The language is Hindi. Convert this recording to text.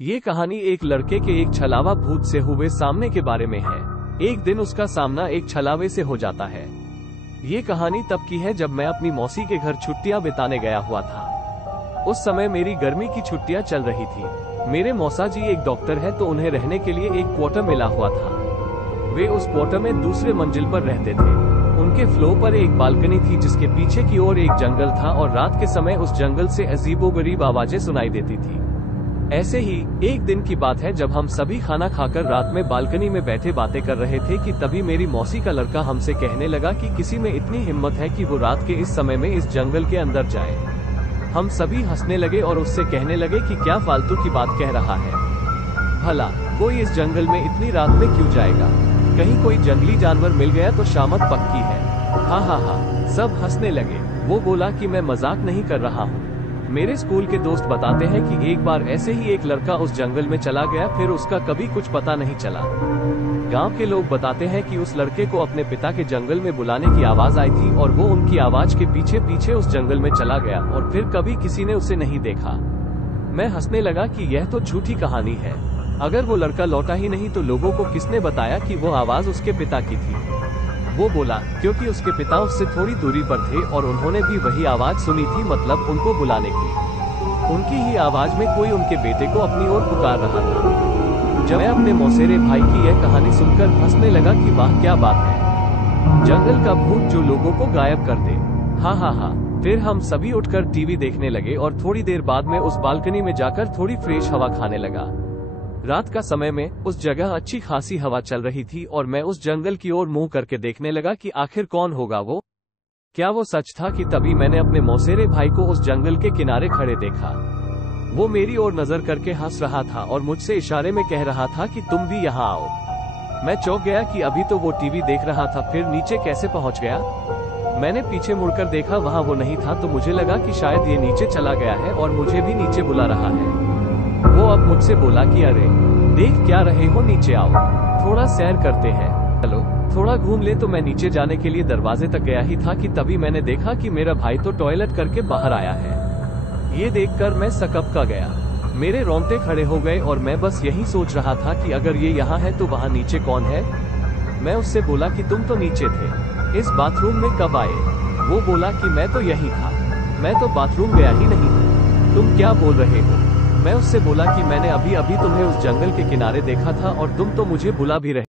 ये कहानी एक लड़के के एक छलावा भूत से हुए सामने के बारे में है। एक दिन उसका सामना एक छलावे से हो जाता है। ये कहानी तब की है जब मैं अपनी मौसी के घर छुट्टियां बिताने गया हुआ था। उस समय मेरी गर्मी की छुट्टियां चल रही थी। मेरे मौसा जी एक डॉक्टर है तो उन्हें रहने के लिए एक क्वार्टर मिला हुआ था। वे उस क्वार्टर में दूसरे मंजिल पर रहते थे। उनके फ्लोर पर एक बालकनी थी जिसके पीछे की ओर एक जंगल था और रात के समय उस जंगल से अजीबोगरीब आवाजें सुनाई देती थी। ऐसे ही एक दिन की बात है जब हम सभी खाना खाकर रात में बालकनी में बैठे बातें कर रहे थे कि तभी मेरी मौसी का लड़का हमसे कहने लगा कि किसी में इतनी हिम्मत है कि वो रात के इस समय में इस जंगल के अंदर जाए। हम सभी हंसने लगे और उससे कहने लगे कि क्या फालतू की बात कह रहा है, भला कोई इस जंगल में इतनी रात में क्यों जाएगा, कहीं कोई जंगली जानवर मिल गया तो शामत पक्की है। हाँ हाँ हाँ, सब हंसने लगे। वो बोला कि मैं मजाक नहीं कर रहा हूँ। मेरे स्कूल के दोस्त बताते हैं कि एक बार ऐसे ही एक लड़का उस जंगल में चला गया, फिर उसका कभी कुछ पता नहीं चला। गांव के लोग बताते हैं कि उस लड़के को अपने पिता के जंगल में बुलाने की आवाज आई थी और वो उनकी आवाज के पीछे पीछे उस जंगल में चला गया और फिर कभी किसी ने उसे नहीं देखा। मैं हंसने लगा कि यह तो झूठी कहानी है। अगर वो लड़का लौटा ही नहीं तो लोगों को किसने बताया कि वो आवाज उसके पिता की थी। वो बोला क्योंकि उसके पिता उससे थोड़ी दूरी पर थे और उन्होंने भी वही आवाज सुनी थी, मतलब उनको बुलाने की। उनकी ही आवाज में कोई उनके बेटे को अपनी ओर पुकार रहा था। जब मैं अपने मौसेरे भाई की यह कहानी सुनकर हंसने लगा कि वाह क्या बात है, जंगल का भूत जो लोगों को गायब कर दे। हाँ हाँ हाँ। फिर हम सभी उठकर टीवी देखने लगे और थोड़ी देर बाद में उस बालकनी में जाकर थोड़ी फ्रेश हवा खाने लगा। रात का समय में उस जगह अच्छी खासी हवा चल रही थी और मैं उस जंगल की ओर मुंह करके देखने लगा कि आखिर कौन होगा वो। क्या वो सच था कि तभी मैंने अपने मौसेरे भाई को उस जंगल के किनारे खड़े देखा। वो मेरी ओर नजर करके हंस रहा था और मुझसे इशारे में कह रहा था कि तुम भी यहाँ आओ। मैं चौंक गया कि अभी तो वो टीवी देख रहा था, फिर नीचे कैसे पहुँच गया। मैंने पीछे मुड़कर देखा, वहाँ वो नहीं था, तो मुझे लगा कि शायद ये नीचे चला गया है और मुझे भी नीचे बुला रहा है। वो अब मुझसे बोला कि अरे देख क्या रहे हो, नीचे आओ, थोड़ा सैर करते हैं, चलो थोड़ा घूम ले। तो मैं नीचे जाने के लिए दरवाजे तक गया ही था कि तभी मैंने देखा कि मेरा भाई तो टॉयलेट करके बाहर आया है। ये देखकर मैं सकपका गया, मेरे रोंगटे खड़े हो गए और मैं बस यही सोच रहा था कि अगर ये यहाँ है तो वहाँ नीचे कौन है। मैं उससे बोला कि तुम तो नीचे थे, इस बाथरूम में कब आए। वो बोला कि मैं तो यही था, मैं तो बाथरूम गया ही नहीं। तुम क्या बोल रहे हो। मैं उससे बोला कि मैंने अभी अभी तुम्हें उस जंगल के किनारे देखा था और तुम तो मुझे बुला भी रहे